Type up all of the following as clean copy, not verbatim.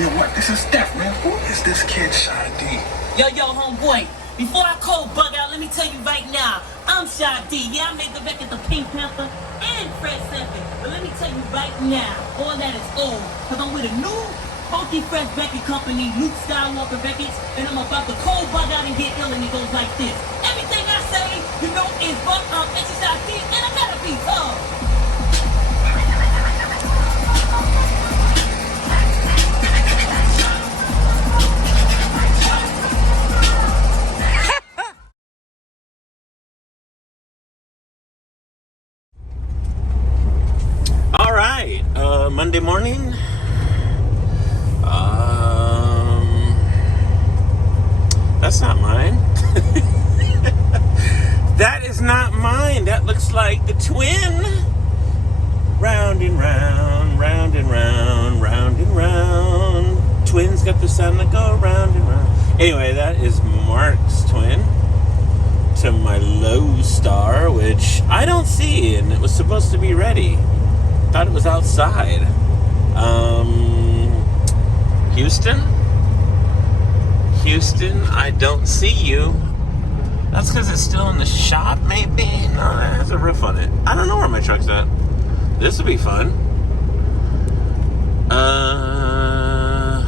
Man, what? This is Steph, man. Who is this kid, Shy D? Yo, homeboy. Before I cold bug out, let me tell you right now, I'm Shy D. Yeah, I made the record The Pink Panther and Fred Sanford. But let me tell you right now, all that is old. Because I'm with a new funky fresh record company, Luke Skywalker Records, and I'm about to cold bug out and get ill, and it goes like this. Everything I say, you know, is but exercise D, and I gotta be tough. All right, Monday morning. That's not mine. That is not mine. That looks like the twin. Round and round, round and round, round and round. Twins got the sound that go round and round. Anyway, that is Mark's twin to my LowStar, which I don't see, and it was supposed to be ready. Thought it was outside. Houston, I don't see you. That's because it's still in the shop, maybe? No, it has a roof on it. I don't know where my truck's at. This will be fun. I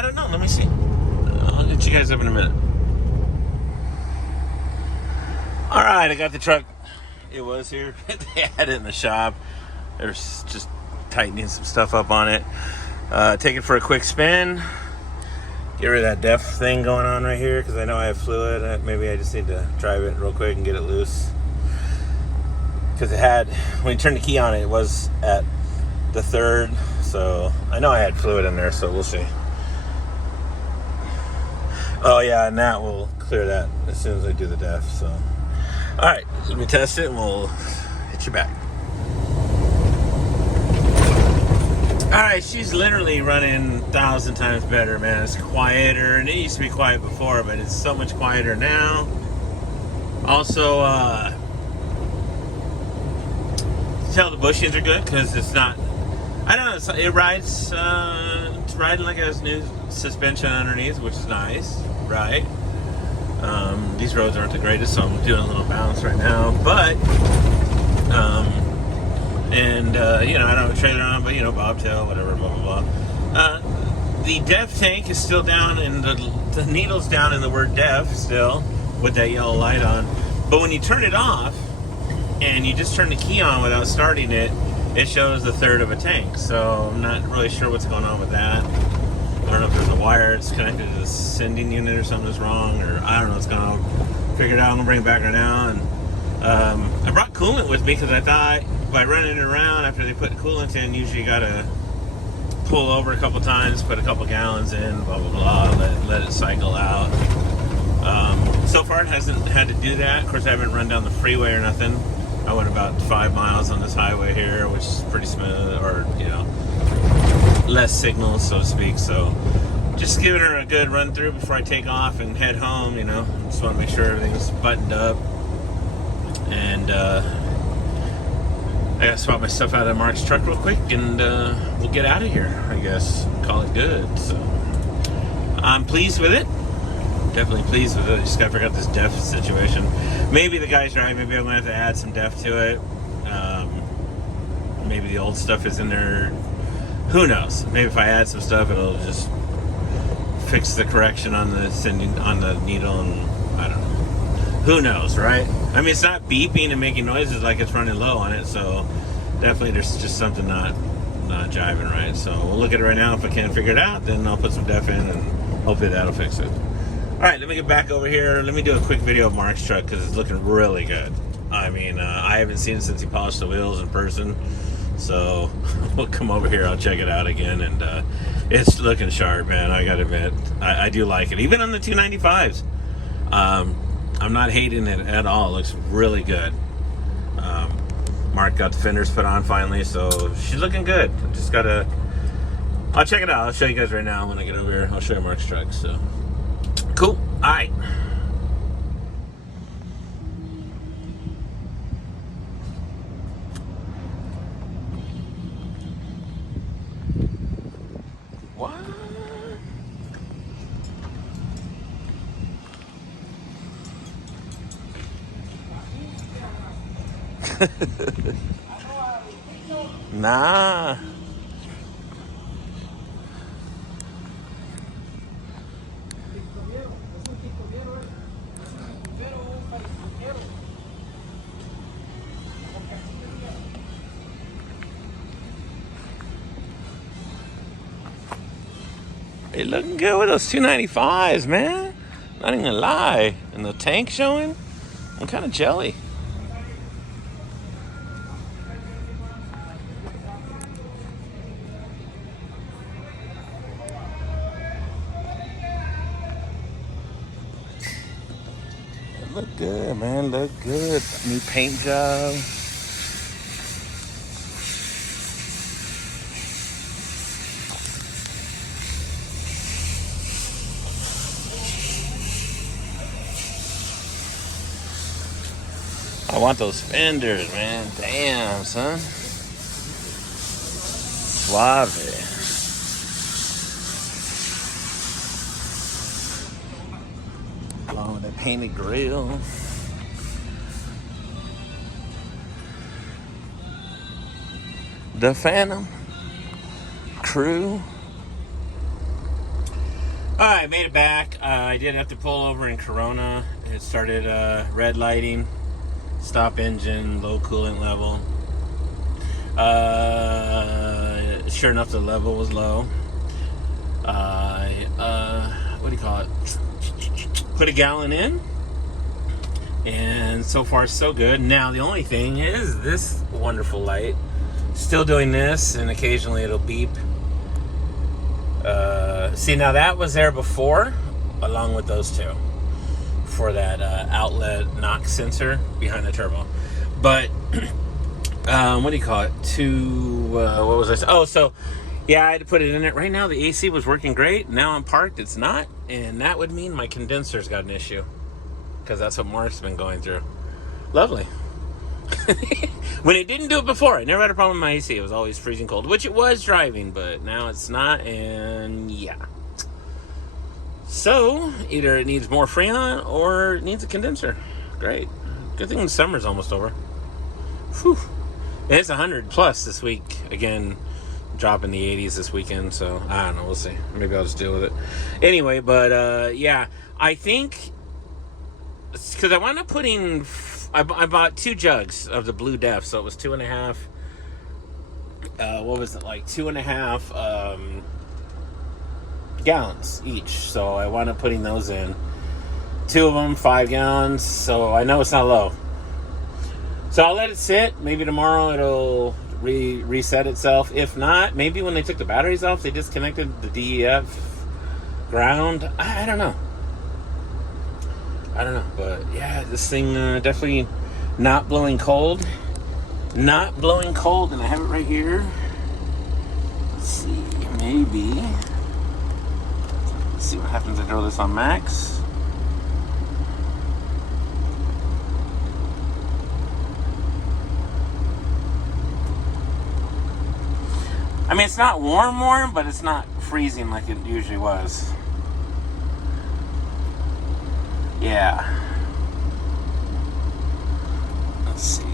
don't know. Let me see. I'll get you guys up in a minute. All right, I got the truck. It was here. They had it in the shop. They're just tightening some stuff up on it. Take it for a quick spin. Get rid of that def thing going on right here because I know I have fluid. Maybe I just need to drive it real quick and get it loose. Because it had, when you turn the key on it, it was at the third. So I know I had fluid in there, so we'll see. Oh yeah, and that will clear that as soon as I do the def. So, all right, let me test it and we'll hit you back. Alright, she's literally running 1,000 times better, man. It's quieter, and it used to be quiet before, but it's so much quieter now. Also, tell the bushings are good because it's not. I don't know. It rides. It's riding like it has new suspension underneath, which is nice, right? These roads aren't the greatest, so I'm doing a little bounce right now, but. You know, I don't have a trailer on, but, you know, bobtail, whatever, blah, blah, blah. The def tank is still down, and the needle's down in the word def still, with that yellow light on. But when you turn it off, and you just turn the key on without starting it, it shows the third of a tank. So I'm not really sure what's going on with that. I don't know if there's a wire that's connected to the sending unit or something's wrong, or I don't know what's going on. Figure it out, I'm going to bring it back right now. And I brought coolant with me because I thought, by running it around after they put coolant in, usually you gotta pull over a couple times, put a couple gallons in, blah blah blah, let it cycle out. So far it hasn't had to do that. Of course, I haven't run down the freeway or nothing. I went about 5 miles on this highway here, which is pretty smooth, or you know, less signals, so to speak. So just giving her a good run through before I take off and head home. You know, just want to make sure everything's buttoned up. And I gotta swap my stuff out of Mark's truck real quick, and we'll get out of here, I guess. Call it good. So I'm pleased with it. Definitely pleased with it. I just gotta figure out this def situation. Maybe the guy's right. Maybe I'm gonna have to add some def to it. Maybe the old stuff is in there. Who knows? Maybe if I add some stuff, it'll just fix the correction on the needle, and I don't know. Who knows, right? I mean, it's not beeping and making noises like it's running low on it, so definitely there's just something not jiving right. So we'll look at it right now. If I can't figure it out, then I'll put some def in, and hopefully that'll fix it. All right, let me get back over here. Let me do a quick video of Mark's truck because it's looking really good. I mean, I haven't seen it since he polished the wheels in person, so we'll come over here. I'll check it out again, and it's looking sharp, man. I gotta admit, I do like it, even on the 295s. I'm not hating it at all. It looks really good. Mark got the fenders put on finally, so she's looking good. Just gotta. I'll check it out. I'll show you guys right now when I get over here. I'll show you Mark's truck. So cool. All right. What? Nah. They looking good with those 295s, man. Not even gonna lie. And the tank showing, I'm kind of jelly. Look good, man. Look good. New paint job. I want those fenders, man. Damn, son. Suave. Along with that painted grill. The Phantom crew. Alright, made it back. I did have to pull over in Corona. It started red lighting. Stop engine, low coolant level. Sure enough, the level was low. What do you call it? Put a gallon in, and so far so good. Now the only thing is this wonderful light. Still doing this, and occasionally it'll beep. See, now that was there before, along with those two, for that outlet knock sensor behind the turbo. But what do you call it? What was I saying? Oh, so yeah, I had to put it in it. Right now the AC was working great. Now I'm parked, it's not, and that would mean my condenser's got an issue, because that's what Mark's been going through. Lovely. When it didn't do it before, I never had a problem with my AC. It was always freezing cold, which it was driving, but now it's not, and yeah. So, either it needs more Freon or it needs a condenser. Great. Good thing the summer's almost over. Whew. And it's 100 plus this week. Again, dropping the 80s this weekend, so I don't know. We'll see. Maybe I'll just deal with it. Anyway, but yeah, I think, because I wound up putting, I bought 2 jugs of the Blue Def, so it was 2.5, what was it, like 2.5 gallons each. So I wound up putting those in. 2 of them, 5 gallons, so I know it's not low. So I'll let it sit. Maybe tomorrow it'll reset itself. If not, maybe when they took the batteries off, they disconnected the DEF ground. I don't know. But yeah, this thing definitely not blowing cold. Not blowing cold, and I have it right here. Let's see, maybe. Let's see what happens if I throw this on max. I mean, it's not warm, but it's not freezing like it usually was. Yeah. Let's see.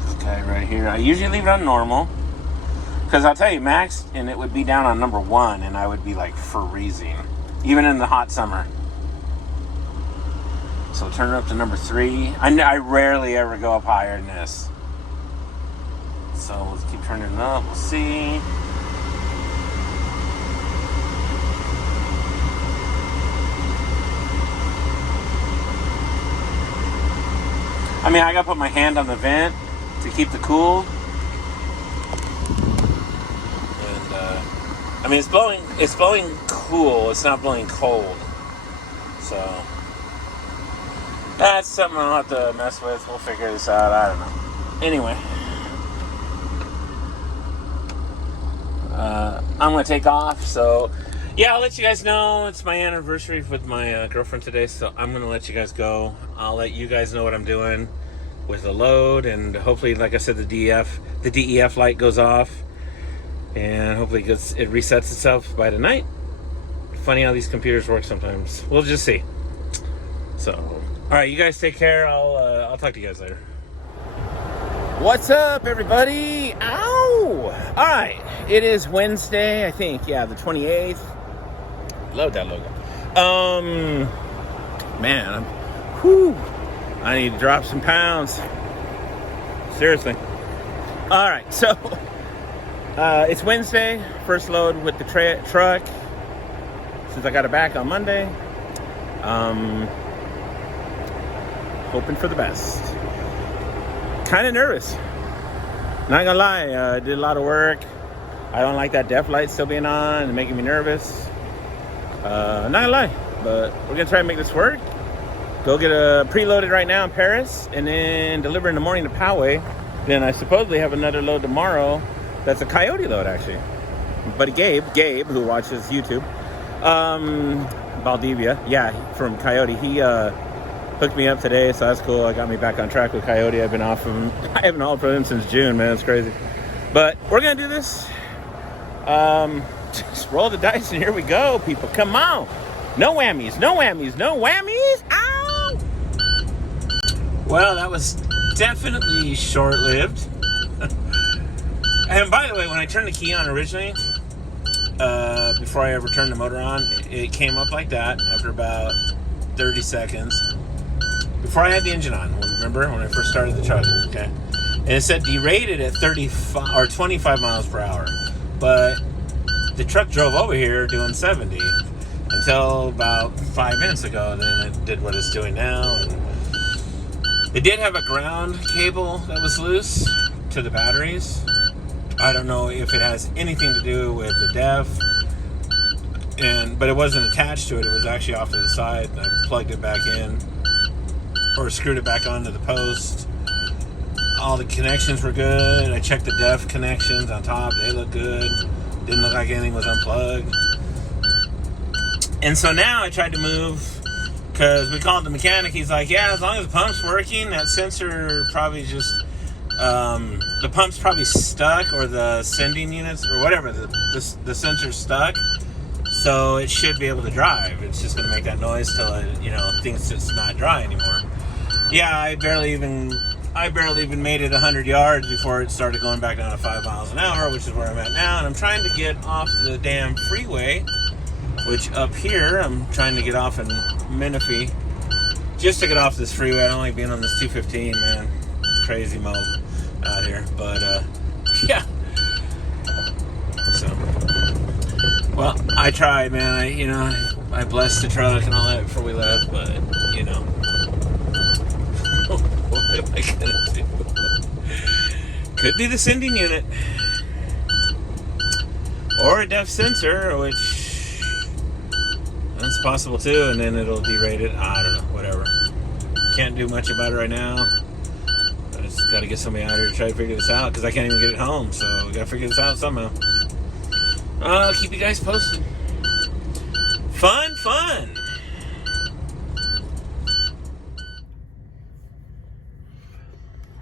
This guy right here. I usually leave it on normal, because I'll tell you, max, and it would be down on number 1, and I would be like freezing, even in the hot summer. So turn it up to number 3. I rarely ever go up higher than this. So let's keep turning it up. We'll see. I mean, I gotta put my hand on the vent to keep the cool. And I mean, it's blowing cool. It's not blowing cold. So that's something I'll have to mess with. We'll figure this out. I don't know. Anyway, I'm gonna take off. So yeah, I'll let you guys know. It's my anniversary with my girlfriend today, so I'm gonna let you guys go. I'll let you guys know what I'm doing with the load, and hopefully, like I said, the DEF light goes off, and hopefully it resets itself by tonight. Funny how these computers work sometimes. We'll just see. So All right, you guys take care. I'll talk to you guys later. What's up, everybody? Ow! All right, it is Wednesday, I think. Yeah, the 28th. Love that logo. Man, I need to drop some pounds. Seriously. All right, so it's Wednesday. First load with the truck since I got it back on Monday. Hoping for the best. Kind of nervous. Not gonna lie, I did a lot of work. I don't like that def light still being on and making me nervous. Not gonna lie, but we're gonna try and make this work. Go get a preloaded right now in Paris, and then deliver in the morning to Poway. Then I supposedly have another load tomorrow. That's a Coyote load, actually. But Gabe, who watches YouTube, Valdivia, yeah, from Coyote, he hooked me up today, so that's cool. I got me back on track with Coyote. I've been off of him. I haven't hauled for him since June, man. It's crazy. But we're gonna do this. Just roll the dice, and here we go, people. Come on. No whammies, no whammies, no whammies. Ow! Well, that was definitely short-lived. And by the way, when I turned the key on originally, before I ever turned the motor on, it came up like that after about 30 seconds. Before I had the engine on, remember when I first started the truck, okay? And it said derated at 35 or 25 miles per hour. But the truck drove over here doing 70 until about 5 minutes ago. Then it did what it's doing now. And it did have a ground cable that was loose to the batteries. I don't know if it has anything to do with the def. But it wasn't attached to it. It was actually off to the side. And I plugged it back in. Or screwed it back onto the post. All the connections were good. I checked the def connections on top. They look good. Didn't look like anything was unplugged. And so now I tried to move, because we called the mechanic. He's like, yeah, as long as the pump's working, that sensor probably just, the pump's probably stuck, or the sending units, or whatever, the sensor's stuck. So it should be able to drive. It's just going to make that noise till it, thinks it's not dry anymore. Yeah, I barely even made it 100 yards before it started going back down to 5 miles an hour, which is where I'm at now. And I'm trying to get off the damn freeway, which up here, I'm trying to get off in Menifee. Just to get off this freeway. I don't like being on this 215, man. Crazy mode out here. But, yeah. So, well, I tried, man. I blessed the truck and all that before we left, but, what am I gonna do? Could be the sending unit. Or a def sensor, which that's possible too, and then it'll derate it. I don't know, whatever. Can't do much about it right now. I just gotta get somebody out here to try to figure this out, because I can't even get it home, so we gotta figure this out somehow. I'll keep you guys posted. Fun!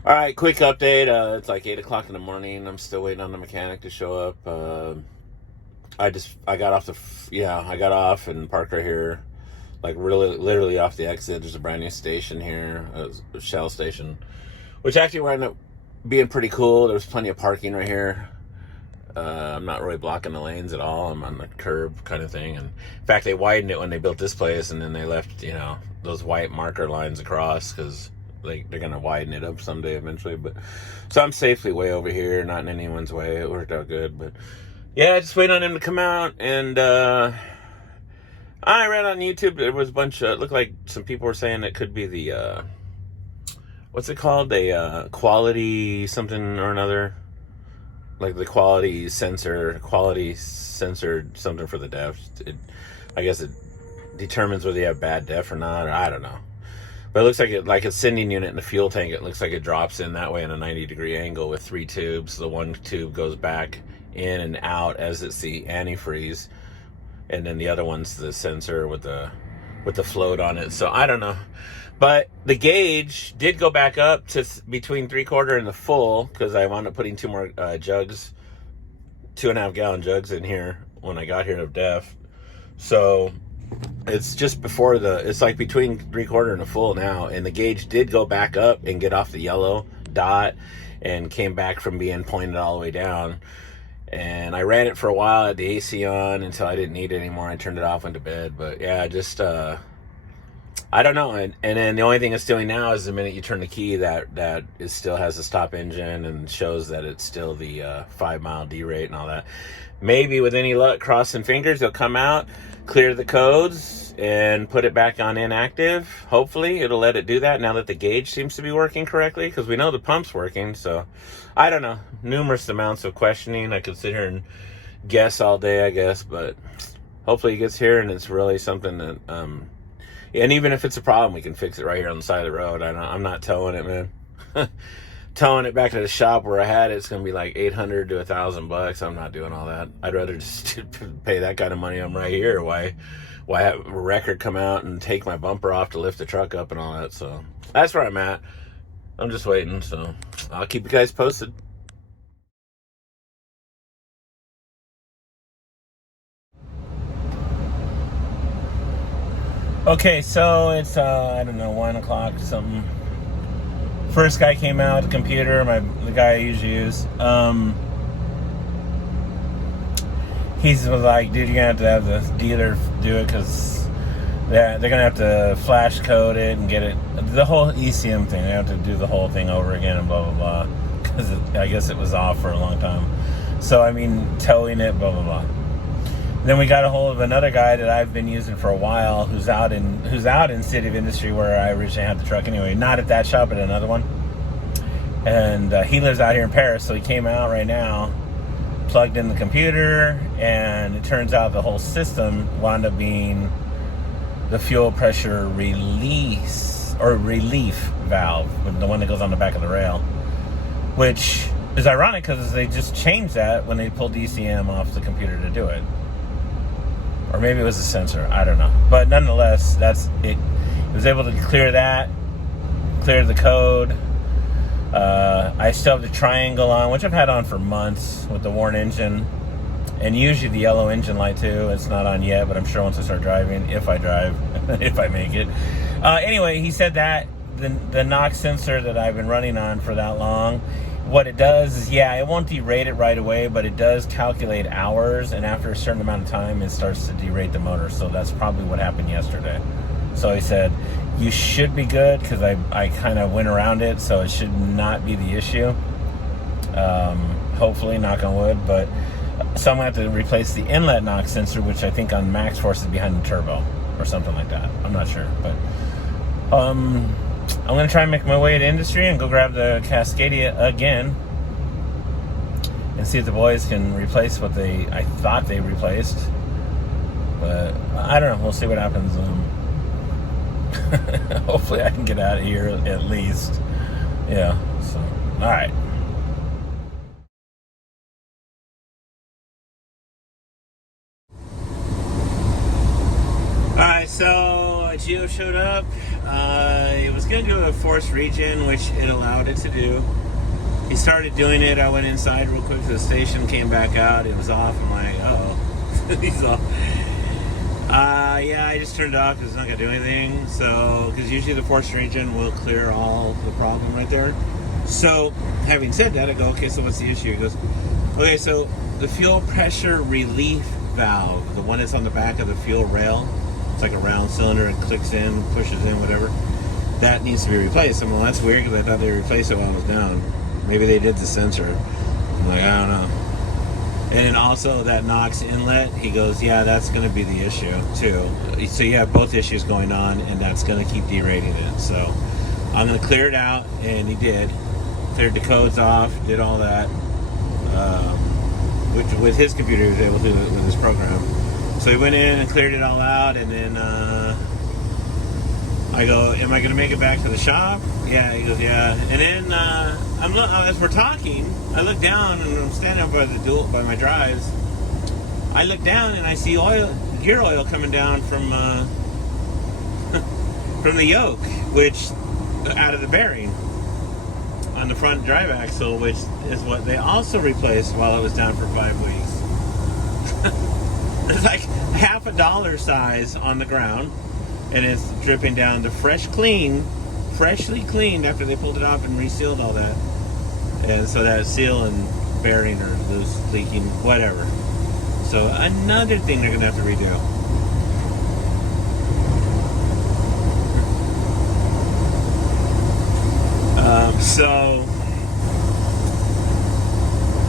All right, quick update. It's like 8 o'clock in the morning. I'm still waiting on the mechanic to show up. I got off and parked right here, like literally off the exit. There's a brand new station here, a Shell station, which actually wound up being pretty cool. There's plenty of parking right here. I'm not really blocking the lanes at all. I'm on the curb kind of thing. And in fact, they widened it when they built this place, and then they left, those white marker lines across, because they're going to widen it up someday eventually. But so I'm safely way over here, not in anyone's way. It worked out good. But yeah, just waiting on him to come out. And I read on YouTube, there was a bunch of, it looked like some people were saying it could be the, what's it called? Quality something or another. Like the quality censored something for the def. I guess it determines whether you have bad def or not, or I don't know. But it looks like a sending unit in the fuel tank. It looks like it drops in that way in a 90-degree angle with 3 tubes. The one tube goes back in and out as it's the antifreeze, and then the other one's the sensor with the float on it. So I don't know. But the gauge did go back up to between 3/4 and the full, because I wound up putting 2 more jugs, 2.5 gallon jugs in here when I got here of def. So It's just before it's like between 3/4 and a full now, and the gauge did go back up and get off the yellow dot and came back from being pointed all the way down. And I ran it for a while, I had the AC on until I didn't need it anymore. I turned it off, went to bed. But yeah, just I don't know. And then the only thing it's doing now is the minute you turn the key, that it still has a stop engine and shows that it's still the 5 mile D rate and all that. Maybe with any luck, crossing fingers, they'll come out, clear the codes, and put it back on inactive. Hopefully it'll let it do that now that the gauge seems to be working correctly, because we know the pump's working. So I don't know. Numerous amounts of questioning. I could sit here and guess all day, I guess, but hopefully it gets here and it's really something that and even if it's a problem, we can fix it right here on the side of the road. I'm not towing it, man. Towing it back to the shop where I had it, it's going to be like $800 to $1,000. I'm not doing all that. I'd rather just pay that kind of money. I'm right here. Why have a wrecker come out and take my bumper off to lift the truck up and all that? So that's where I'm at. I'm just waiting. So I'll keep you guys posted. Okay, so it's I don't know, 1 o'clock or something. First guy came out, the computer, the guy I usually use. He was like, dude, you're gonna have to have the dealer do it, because they're gonna have to flash code it and get it, the whole ECM thing. They have to do the whole thing over again and blah blah blah, because I guess it was off for a long time. So I mean, towing it, blah blah blah. Then we got a hold of another guy that I've been using for a while, who's out in City of Industry, where I originally had the truck anyway. Not at that shop, but another one. And he lives out here in Paris, so he came out right now, plugged in the computer, and it turns out the whole system wound up being the fuel pressure release or relief valve, the one that goes on the back of the rail, which is ironic because they just changed that when they pulled DCM off the computer to do it. Or maybe it was a sensor, I don't know. But nonetheless, that's it. It was able to clear that, clear the code. I still have the triangle on, which I've had on for months with the worn engine. And usually the yellow engine light too. It's not on yet, but I'm sure once I start driving, if I drive, if I make it. Anyway, he said that the NOx sensor that I've been running on for that long, what it does is, yeah, it won't derate it right away, but it does calculate hours, and after a certain amount of time, it starts to derate the motor. So that's probably what happened yesterday. So he said, you should be good, because I kind of went around it, so it should not be the issue. Hopefully, knock on wood. But so I'm going to have to replace the inlet NOx sensor, which I think on max force is behind the turbo, or something like that. I'm not sure, but I'm going to try and make my way to Industry and go grab the Cascadia again and see if the boys can replace what I thought they replaced. But I don't know. We'll see what happens. Hopefully I can get out of here at least. Yeah. So, all right. All right, so Geo showed up. It was going to do a forced regen, which it allowed it to do. He started doing it. I went inside real quick to the station, came back out. It was off. I'm like, uh-oh. He's off. Yeah, I just turned it off because it's not going to do anything. So, because usually the forced regen will clear all the problem right there. So, having said that, I go, okay, so what's the issue? He goes, okay, so the fuel pressure relief valve, the one that's on the back of the fuel rail, it's like a round cylinder, it clicks in, pushes in, whatever, that needs to be replaced. I'm like, well, that's weird, because I thought they replaced it while I was down. Maybe they did the sensor. I'm like, I don't know. And then also that NOx inlet, he goes, yeah, that's going to be the issue too. So you have both issues going on, and that's going to keep derating it. So I'm going to clear it out, and he did. Cleared the codes off, did all that. Which with his computer, he was able to do it with his program. So he went in and cleared it all out, and then I go, am I going to make it back to the shop? Yeah, he goes, yeah. And then as we're talking, I look down, and I'm standing up by my drives. I look down, and I see gear oil coming down from from the yoke, which out of the bearing on the front drive axle, which is what they also replaced while it was down for 5 weeks. It's like half a dollar size on the ground, and it's dripping down to freshly cleaned after they pulled it off and resealed all that. And so that seal and bearing are loose, leaking, whatever. So another thing they're gonna have to redo. So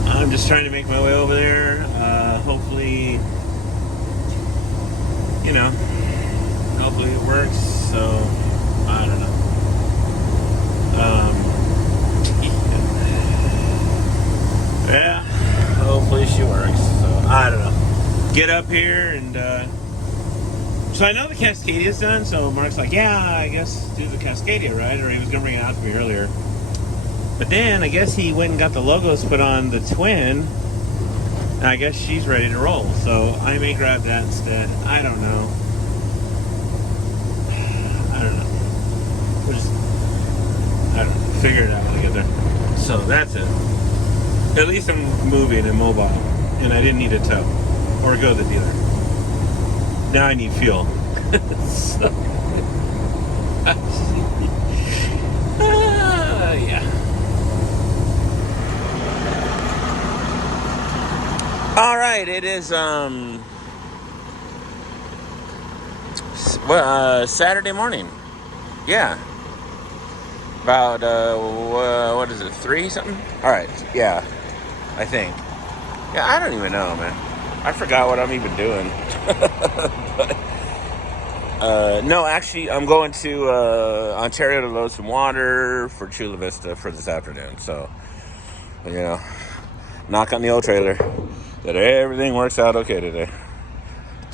I'm just trying to make my way over there. Hopefully, hopefully it works. So I don't know. Yeah, hopefully she works. So I don't know. Get up here and so I know the Cascadia's done. So Mark's like, yeah, I guess do the Cascadia, right? Or he was gonna bring it out to me earlier. But then I guess he went and got the logos put on the Twin. And I guess she's ready to roll. So I may grab that instead. I don't know. We'll just, I don't know, figure it out when I get there. So that's it. At least I'm moving and mobile. And I didn't need a tow. Or go to the dealer. Now I need fuel. So, yeah. All right, it is Saturday morning. Yeah. About what is it, 3 something? All right, yeah, I think. Yeah, I don't even know, man. I forgot what I'm even doing. But, no, actually, I'm going to Ontario to load some water for Chula Vista for this afternoon. So, knock on the old trailer that everything works out okay today.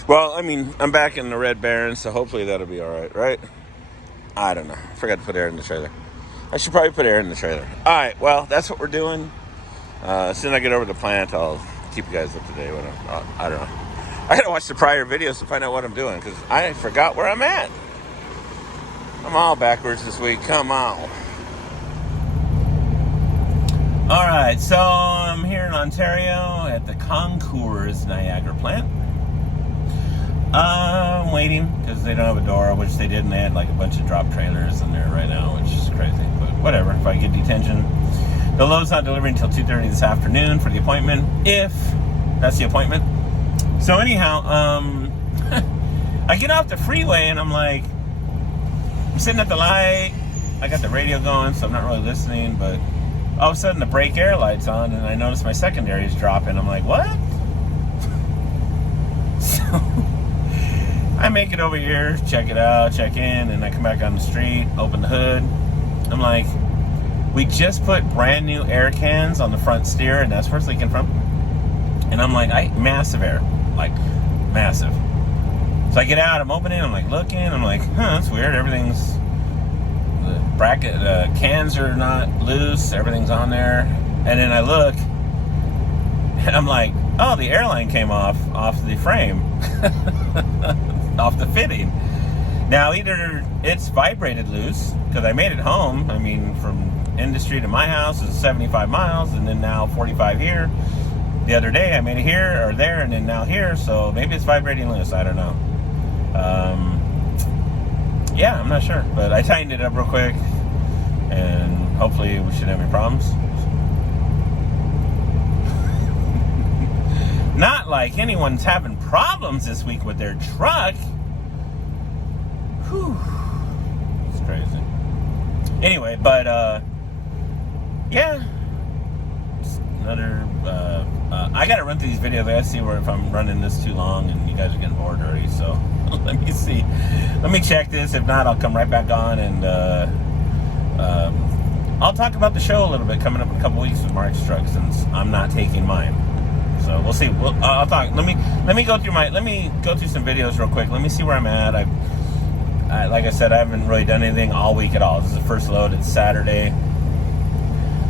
Well, I mean, I'm back in the Red Baron, so hopefully that'll be all right, right? I don't know. I forgot to put air in the trailer. I should probably put air in the trailer. All right, well, that's what we're doing. As soon as I get over to the plant, I'll keep you guys up to date. I don't know. I gotta watch the prior videos to find out what I'm doing, because I forgot where I'm at. I'm all backwards this week. Come on. All right, so I'm here in Ontario at the Concours Niagara plant. I'm waiting because they don't have a door, which they did, and they had like a bunch of drop trailers in there right now, which is crazy. But whatever, if I get detention. The load's not delivering until 2:30 this afternoon for the appointment, if that's the appointment. So anyhow, I get off the freeway and I'm like, I'm sitting at the light. I got the radio going, so I'm not really listening, but all of a sudden the brake air light's on and I notice my secondary is dropping. I'm like, what? So I make it over here, check it out, check in, and I come back on the street, open the hood. I'm like, we just put brand new air cans on the front steer, and that's where it's leaking from. And I'm like, massive air, like massive. So I get out, I'm opening, I'm like looking, I'm like, that's weird. Everything's, the bracket, cans are not loose, everything's on there. And then I look, and I'm like, oh, the airline came off the frame, off the fitting. Now either it's vibrated loose, because I made it home. I mean, from industry to my house is 75 miles, and then now 45 here. The other day I made it here or there, and then now here, so maybe it's vibrating loose. I don't know. Yeah, I'm not sure, but I tightened it up real quick, and hopefully we shouldn't have any problems. Not like anyone's having problems this week with their truck. Whew. It's crazy. Anyway, but yeah, just another I gotta run through these videos. I gotta see where if I'm running this too long and you guys are getting bored already, so let me see. Let me check this. If not, I'll come right back on and I'll talk about the show a little bit coming up in a couple weeks with Mark's truck, since I'm not taking mine. So we'll see. I'll talk. Let me go through some videos real quick. Let me see where I'm at. Like I said, I haven't really done anything all week at all. This is the first load. It's Saturday.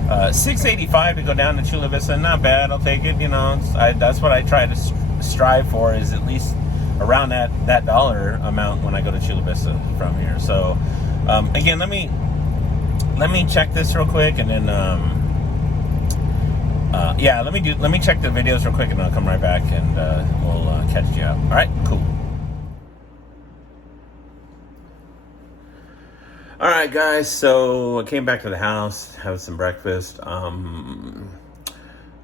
$6.85 to go down to Chula Vista. Not bad. I'll take it. That's what I try to strive for, is at least around that dollar amount when I go to Chula Vista from here. So again, let me check this real quick, and then yeah, let me check the videos real quick, and I'll come right back, and we'll catch you up. All right, cool. All right, guys. So I came back to the house, have some breakfast. I'm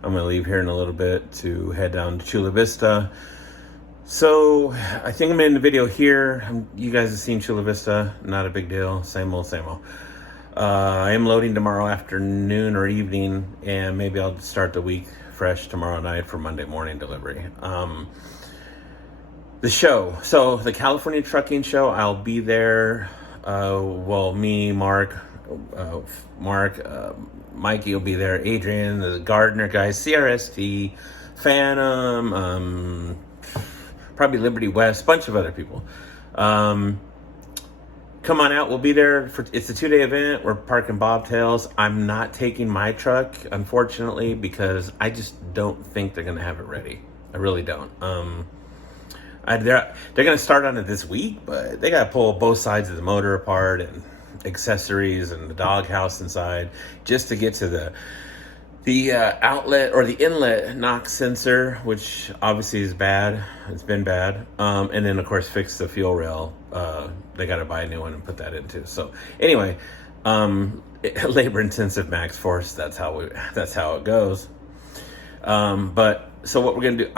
gonna leave here in a little bit to head down to Chula Vista. So I think I'm in the video here. You guys have seen Chula Vista. Not a big deal. Same old, same old. I am loading tomorrow afternoon or evening, and maybe I'll start the week fresh tomorrow night for Monday morning delivery. The show. So the California Trucking Show, I'll be there. Well, me, Mark, Mikey will be there. Adrian, the Gardner guys, CRST, Phantom, probably Liberty West, bunch of other people. Come on out. We'll be there it's a 2-day event. We're parking bobtails. I'm not taking my truck, unfortunately, because I just don't think they're going to have it ready. I really don't. They're going to start on it this week, but they got to pull both sides of the motor apart and accessories and the doghouse inside just to get to the outlet or the inlet knock sensor, which obviously is bad. It's been bad. And then of course fix the fuel rail. They got to buy a new one and put that in too. So anyway, labor intensive max force. That's how it goes. But so what we're going to do,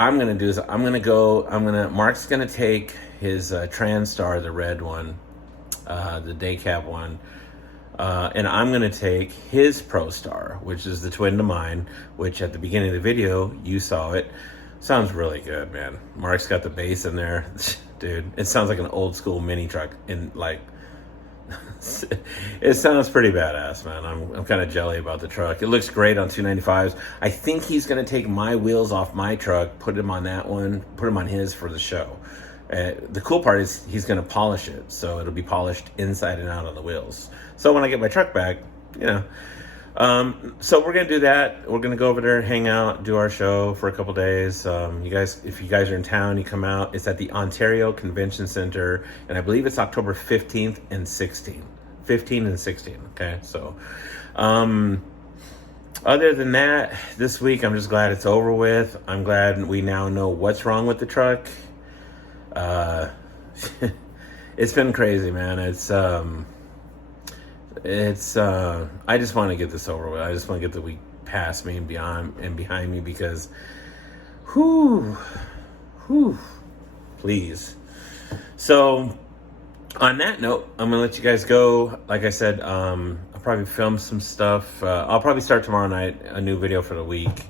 Mark's going to take his Transtar, the red one, the day cab one. And I'm going to take his Prostar, which is the twin to mine, which at the beginning of the video, you saw it. Sounds really good, man. Mark's got the bass in there. Dude, it sounds like an old school mini truck. It sounds pretty badass, man. I'm kind of jelly about the truck. It looks great on 295s. I think he's going to take my wheels off my truck, put them on that one, put them on his for the show. The cool part is he's going to polish it, so it'll be polished inside and out on the wheels. So when I get my truck back, so we're going to do that. We're going to go over there and hang out, do our show for a couple days. You guys, if you guys are in town, you come out. It's at the Ontario Convention Center, and I believe it's October 15th and 16th. 15 and 16, okay? So, other than that, this week, I'm just glad it's over with. I'm glad we now know what's wrong with the truck. It's been crazy, man. I just want to get this over with. I just want to get the week past me and behind me because, please. So, on that note, I'm gonna let you guys go. Like I said, I'll probably film some stuff. I'll probably start tomorrow night a new video for the week,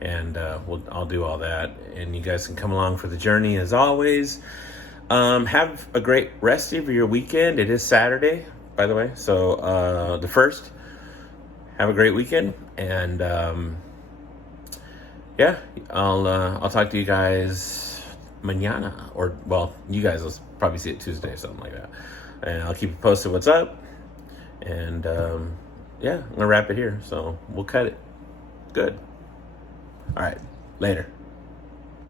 and I'll do all that. And you guys can come along for the journey as always. Have a great rest of your weekend. It is Saturday, by the way, so the 1st. Have a great weekend, and yeah, I'll talk to you guys mañana, or well, you guys will probably see it Tuesday or something like that, and I'll keep you posted what's up. And yeah, I'm gonna wrap it here, so we'll cut it. Good. All right, later.